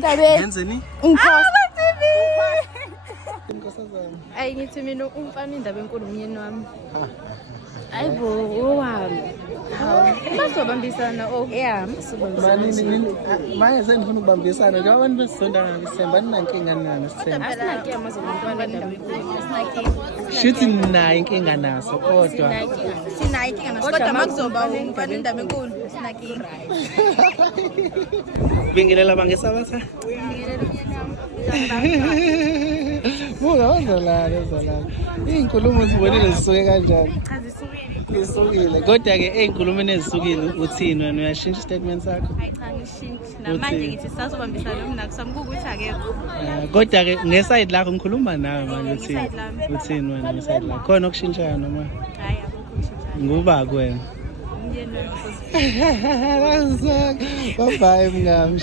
Ngenzeni? Inkosazana. Ayi ngithi mina umfana indaba enkulu umyeni wami. Hayibo owami. Bazobambisana yeah. Manje senifuna ukubambisana njengoba abantu besizonda ngabisemba aninankinga nani sithemba. Asinake amazomntwana indaba enkulu. Asinake. Shithi ninayo inkinga naso kodwa. Sinayo inkinga naso kodwa makuzoba umfana indaba enkulu. Asinake. Bingelela bangesabatha. Uzolala. Iy'nkulumo zibonile zisuke kanjani? Zisukile. Kodwa-ke ey'nkulumeni ezisukile uthini wena uyashintsha istatement sakho? Hayi cha ngishintshi. Namanje ngithi sisazobambisana nomnakho sami kuwukuthi akekho. Kodwa-ke ngesayidi lakho ngikhuluma nawe manje uthini wena ngesayidi lakho? Khona okushintshayo noma? Hayi akukho kushintshayo. Nguba kuwena? Umyeni wami. Bye-bye mngami.